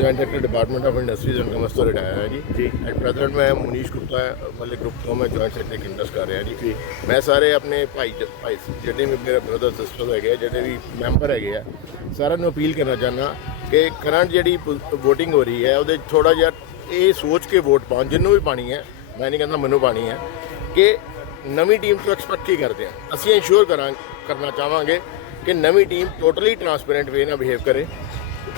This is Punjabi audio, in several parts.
Joint director department of industries and commerce ਤੋਂ ਰਿਟਾਇਰ ਹਾਂ ਜੀ। ਜੀ। ਐਟ ਪ੍ਰੈਜ਼ੈਂਟ ਮੈਂ ਮੁਨੀਸ਼ ਗੁਪਤਾ ਵਾਲੇ ਗਰੁੱਪ ਤੋਂ ਮੈਂ ਜੁਆਇੰਟ ਸੈਕਟਰੀ ਇੰਡਸ ਕਰ ਰਿਹਾ ਜੀ। ਮੈਂ ਸਾਰੇ ਆਪਣੇ ਭਾਈ ਭਾਈ ਜਿਹੜੇ ਵੀ ਮੇਰੇ ਬ੍ਰਦਰ ਸਿਸਟਰ ਹੈਗੇ ਜਿਹੜੇ ਵੀ ਮੈਂਬਰ ਹੈਗੇ ਆ ਸਾਰਿਆਂ ਨੂੰ ਅਪੀਲ ਕਰਨਾ ਚਾਹੁੰਦਾ ਕਿ ਕਰੰਟ ਜਿਹੜੀ VOTING ਹੋ ਰਹੀ ਹੈ ਉਹਦੇ ਥੋੜਾ ਜਿਹਾ ਇਹ ਸੋਚ ਕੇ ਵੋਟ ਪਾਉਣ ਜਿੰਨੂੰ ਵੀ ਪਾਣੀ ਹੈ ਮੈਂ ਨਹੀਂ ਕਹਿੰਦਾ ਮੈਨੂੰ ਪਾਣੀ ਹੈ ਕਿ ਨਵੀਂ ਟੀਮ ਤੋਂ ਐਕਸਪੈਕਟ ਕੀ ਕਰਦੇ ਆ। ਅਸੀਂ ਇਨਸ਼ੋਰ ਕਰਾਂ ਕਰਨਾ ਚਾਹਾਂਗੇ ਕਿ ਨਵੀਂ ਟੀਮ ਟੋਟਲੀ ਟਰਾਂਸਪੇਰੈਂਟ ਵੇ ਨਾਲ ਬਿਹੇਵ ਕਰੇ।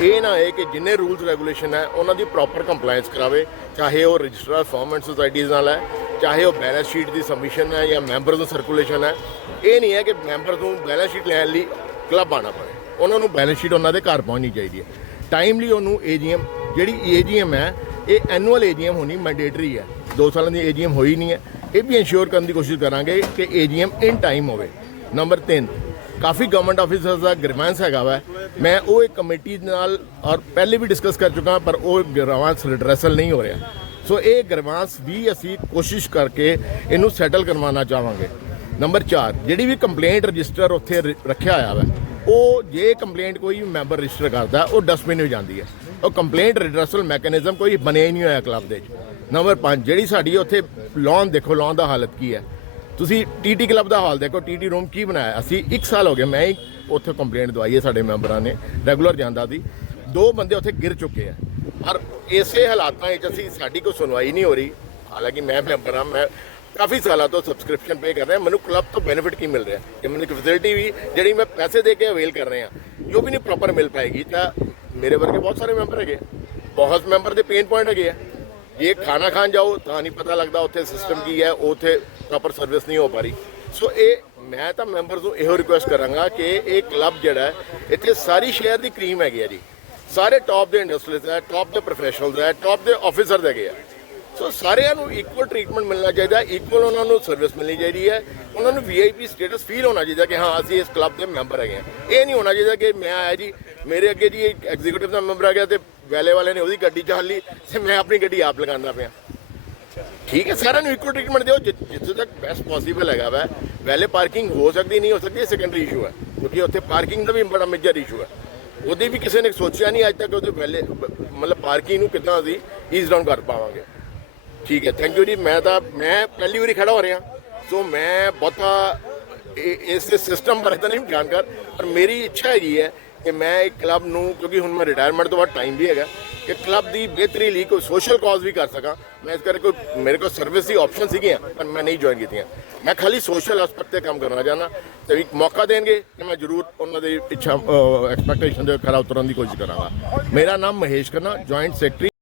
ਇਹ ਨਾ ਹੈ ਕਿ ਜਿੰਨੇ ਰੂਲਸ ਰੈਗੂਲੇਸ਼ਨ ਹੈ, ਉਹਨਾਂ ਦੀ ਪ੍ਰੋਪਰ ਕੰਪਲਾਈਂਸ ਕਰਾਵੇ, ਚਾਹੇ ਉਹ ਰਜਿਸਟਰਰ ਫਾਰਮ ਐਂਡ ਸੁਸਾਇਟੀਜ਼ ਨਾਲ ਹੈ, ਚਾਹੇ ਉਹ ਬੈਲੈਂਸ ਸ਼ੀਟ ਦੀ ਸਬਮਿਸ਼ਨ ਹੈ ਜਾਂ ਮੈਂਬਰਸ ਨੂੰ ਸਰਕੂਲੇਸ਼ਨ ਹੈ। ਇਹ ਨਹੀਂ ਹੈ ਕਿ ਮੈਂਬਰ ਨੂੰ ਬੈਲੈਂਸ ਸ਼ੀਟ ਲੈਣ ਲਈ ਕਲੱਬ ਆਣਾ ਪਵੇ। ਉਹਨਾਂ ਨੂੰ ਬੈਲੈਂਸ ਸ਼ੀਟ ਉਹਨਾਂ ਦੇ ਘਰ ਪਹੁੰਚਣੀ ਚਾਹੀਦੀ ਹੈ। ਟਾਈਮਲੀ ਉਹਨੂੰ ਏਜੀਐਮ ਜਿਹੜੀ ਏਜੀਐਮ ਹੈ, ਇਹ ਐਨੂਅਲ ਏਜੀਐਮ ਹੋਣੀ ਮੈਂਡੇਟਰੀ ਹੈ। 2 ਸਾਲਾਂ ਦੀ ਏਜੀਐਮ ਹੋਈ ਨਹੀਂ ਹੈ। ਇਹ ਵੀ ਇਨਸ਼ੋਰ ਕਰਨ ਦੀ ਕੋਸ਼ਿਸ਼ ਕਰਾਂਗੇ ਕਿ ਏਜੀਐਮ ਇਨ ਟਾਈਮ ਹੋਵੇ। ਨੰਬਰ 3 ਕਾਫੀ ਗਵਰਨਮੈਂਟ ਆਫੀਸਰਸ ਦਾ ਗ੍ਰੀਵੈਂਸ ਹੈਗਾ ਵਾ। ਮੈਂ ਉਹ ਇੱਕ ਕਮੇਟੀ ਨਾਲ ਔਰ ਪਹਿਲੇ ਵੀ ਡਿਸਕਸ ਕਰ ਚੁੱਕਾ ਪਰ ਉਹ ਗ੍ਰੀਵੈਂਸ ਰਿਡਰੈਸਲ ਨਹੀਂ ਹੋ ਰਿਹਾ। ਸੋ ਇਹ ਗ੍ਰੀਵੈਂਸ ਵੀ ਅਸੀਂ ਕੋਸ਼ਿਸ਼ ਕਰਕੇ ਇਹਨੂੰ ਸੈਟਲ ਕਰਵਾਉਣਾ ਚਾਹਾਂਗੇ। ਨੰਬਰ 4 ਜਿਹੜੀ ਵੀ ਕੰਪਲੇਂਟ ਰਜਿਸਟਰ ਉੱਥੇ ਰ- ਰੱਖਿਆ ਹੋਇਆ ਵਾ, ਉਹ ਜੇ ਕੰਪਲੇਂਟ ਕੋਈ ਮੈਂਬਰ ਰਜਿਸਟਰ ਕਰਦਾ, ਉਹ ਡਸਟਬਿਨ ਵਿੱਚ ਜਾਂਦੀ ਹੈ। ਉਹ ਕੰਪਲੇਂਟ ਰਿਡਰਸਲ ਮੈਕੈਨਿਜ਼ਮ ਕੋਈ ਬਣਿਆ ਹੀ ਨਹੀਂ ਹੋਇਆ ਕਲੱਬ ਦੇ ਵਿੱਚ। ਨੰਬਰ 5 ਜਿਹੜੀ ਸਾਡੀ ਉੱਥੇ ਲੋਨ ਦੇਖੋ ਲੋਨ ਦਾ ਹਾਲਤ ਕੀ ਹੈ। ਤੁਸੀਂ ਟੀਟੀ ਕਲੱਬ ਦਾ ਹਾਲ ਦੇਖੋ ਟੀਟੀ ਰੂਮ ਕੀ ਬਣਾਇਆ? ਅਸੀਂ 1 ਸਾਲ ਹੋ ਗਿਆ ਮੈਂ ਹੀ ਉੱਥੇ ਕੰਪਲੇਂਟ ਦਵਾਈ ਹੈ ਸਾਡੇ ਮੈਂਬਰਾਂ ਨੇ ਰੈਗੂਲਰ ਜਾਂਦਾ ਸੀ। ਦੋ ਬੰਦੇ ਉੱਥੇ ਗਿਰ ਚੁੱਕੇ ਆ। ਪਰ ਇਸੇ ਹਾਲਾਤਾਂ ਵਿੱਚ ਅਸੀਂ ਸਾਡੀ ਕੋਈ ਸੁਣਵਾਈ ਨਹੀਂ ਹੋ ਰਹੀ। ਹਾਲਾਂਕਿ ਮੈਂ ਮੈਂਬਰ ਹਾਂ, ਮੈਂ ਕਾਫੀ ਸਾਲਾਂ ਤੋਂ ਸਬਸਕ੍ਰਿਪਸ਼ਨ ਪੇ ਕਰ ਰਿਹਾ, ਮੈਨੂੰ ਕਲੱਬ ਤੋਂ ਬੈਨੀਫਿਟ ਕੀ ਮਿਲ ਰਿਹਾ? ਕਿ ਮੈਨੂੰ ਇੱਕ ਫੈਸਿਲਿਟੀ ਵੀ, ਜਿਹੜੀ ਮੈਂ ਪੈਸੇ ਦੇ ਕੇ ਅਵੇਲ ਕਰ ਰਿਹਾ, ਜੋ ਵੀ ਨਹੀਂ ਪ੍ਰੋਪਰ ਮਿਲ ਪਾਏਗੀ, ਤਾਂ ਮੇਰੇ ਵਰਗੇ ਬਹੁਤ ਸਾਰੇ ਮੈਂਬਰ ਹੈਗੇ ਬਹੁਤ ਮੈਂਬਰ ਦੇ ਪੇਨ ਪੁਆਇੰਟ ਹੈਗੇ ਆ। ਜੇ ਖਾਣਾ ਖਾਣ ਜਾਓ ਤਾਂ ਨਹੀਂ ਪਤਾ ਲੱਗਦਾ ਉੱਥੇ ਸਿਸਟਮ ਕੀ ਹੈ ਉੱਥੇ ਪ੍ਰੋਪਰ ਸਰਵਿਸ ਨਹੀਂ ਹੋ ਪਾ ਰਹੀ ਸੋ ਇਹ ਮੈਂ ਤਾਂ ਮੈਂਬਰਸ ਨੂੰ ਇਹੋ ਰਿਕੁਐਸਟ ਕਰਾਂਗਾ ਕਿ ਇਹ ਕਲੱਬ ਜਿਹੜਾ ਇੱਥੇ ਸਾਰੀ ਸ਼ਹਿਰ ਦੀ ਕਰੀਮ ਹੈਗੀ ਆ ਜੀ ਸਾਰੇ ਟੌਪ ਦੇ ਇੰਡਸਟਰੀਜ਼ ਹੈ ਟੌਪ ਦੇ ਪ੍ਰੋਫੈਸ਼ਨਲਸ ਹੈ ਟੌਪ ਦੇ ਆਫੀਸਰਸ ਹੈਗੇ ਆ ਸੋ ਸਾਰਿਆਂ ਨੂੰ ਇਕੁਅਲ ਟ੍ਰੀਟਮੈਂਟ ਮਿਲਣਾ ਚਾਹੀਦਾ ਇਕੁਅਲ ਉਹਨਾਂ ਨੂੰ ਸਰਵਿਸ ਮਿਲਣੀ ਚਾਹੀਦੀ ਹੈ ਉਹਨਾਂ ਨੂੰ ਵੀਆਈਪੀ ਸਟੇਟਸ ਫੀਲ ਹੋਣਾ ਚਾਹੀਦਾ ਕਿ ਹਾਂ ਅਸੀਂ ਇਸ ਕਲੱਬ ਦੇ ਮੈਂਬਰ ਹੈਗੇ ਆ ਇਹ ਨਹੀਂ ਹੋਣਾ ਚਾਹੀਦਾ ਕਿ ਮੈਂ ਆਇਆ ਜੀ ਮੇਰੇ ਅੱਗੇ ਜੀ ਇੱਕ ਐਗਜ਼ੀਕਿਊਟਿਵ ਦਾ ਮੈਂਬਰ ਆ ਗਿਆ ਤੇ ਵੈਲੇ ਵਾਲੇ ਨੇ ਉਹਦੀ ਗੱਡੀ 'ਚ ਲਈ ਤੇ ਮੈਂ ਆਪਣੀ ਗੱਡੀ ਆਪ ਲਗਾਉਂਦਾ ਪਿਆ। ਠੀਕ ਹੈ, ਸਾਰਿਆਂ ਨੂੰ ਇਕੁਅਲ ਟ੍ਰੀਟਮੈਂਟ ਦਿਓ, ਜਿ- ਜਿੱਥੇ ਤੱਕ ਬੈਸਟ ਪੋਸੀਬਲ ਹੈਗਾ ਵੈ। ਵੈਲੇ ਪਾਰਕਿੰਗ ਹੋ ਸਕਦੀ, ਨਹੀਂ ਹੋ ਸਕਦੀ ਸੈਕੰਡਰੀ ਇਸ਼ੂ ਹੈ। ਕਿਉਂਕਿ ਉੱਥੇ ਪਾਰਕਿੰਗ ਦਾ ਵੀ ਬੜਾ ਮੇਜਰ ਇਸ਼ੂ ਹੈ। ਉਹਦੀ ਵੀ ਕਿਸੇ ਨੇ ਸੋਚਿਆ ਨਹੀਂ ਅੱਜ ਤੱਕ ਉਹਦੇ ਵੈਲੇ ਮਤਲਬ ਪਾਰਕਿੰਗ ਨੂੰ ਕਿੱਦਾਂ ਅਸੀਂ ਈਜ਼ ਡਾਊਨ ਕਰ ਪਾਵਾਂਗੇ। ਠੀਕ ਹੈ ਥੈਂਕ ਯੂ ਜੀ, ਮੈਂ ਤਾਂ, ਮੈਂ ਪਹਿਲੀ ਵਾਰੀ ਖੜਾ ਹੋ ਰਿਹਾ। ਸੋ ਮੈਂ ਬਹੁਤਾ ਇਸ ਸਿਸਟਮ ਬਾਰੇ ਤਾਂ ਨਹੀਂ ਜਾਣਕਾਰ, ਪਰ ਮੇਰੀ ਇੱਛਾ ਹੈਗੀ ਹੈ ਕਿ ਮੈਂ ਇੱਕ ਕਲੱਬ ਨੂੰ, ਕਿਉਂਕਿ ਹੁਣ ਮੈਂ ਰਿਟਾਇਰਮੈਂਟ ਤੋਂ ਬਾਅਦ ਟਾਈਮ ਵੀ ਹੈਗਾ, ਕਿ ਕਲੱਬ ਦੀ ਬਿਹਤਰੀ ਲਈ ਕੋਈ ਸੋਸ਼ਲ ਕਾਜ਼ ਵੀ ਕਰ ਸਕਾਂ। ਮੈਂ ਇਸ ਕਰਕੇ ਕੋਈ, ਮੇਰੇ ਕੋਲ ਸਰਵਿਸ ਦੀ ਆਪਸ਼ਨ ਸੀਗੀਆਂ, ਪਰ ਮੈਂ ਨਹੀਂ ਜੁਆਇਨ ਕੀਤੀਆਂ। ਮੈਂ ਖਾਲੀ ਸੋਸ਼ਲ ਐਸਪੈਕਟ ਤੇ ਕੰਮ ਕਰਨਾ ਚਾਹੁੰਦਾ। ਤੇ ਇੱਕ ਮੌਕਾ ਦੇਣਗੇ ਕਿ ਮੈਂ ਜ਼ਰੂਰ ਉਹਨਾਂ ਦੀ ਇੱਛਾ ਐਕਸਪੈਕਟੇਸ਼ਨ ਦੇ ਖਰਾ ਉਤਰਨ ਦੀ ਕੋਸ਼ਿਸ਼ ਕਰਾਂਗਾ। ਮੇਰਾ ਨਾਮ ਮਹੇਸ਼ ਖੰਨਾ ਜੁਆਇੰਟ ਸੈਕਟਰੀ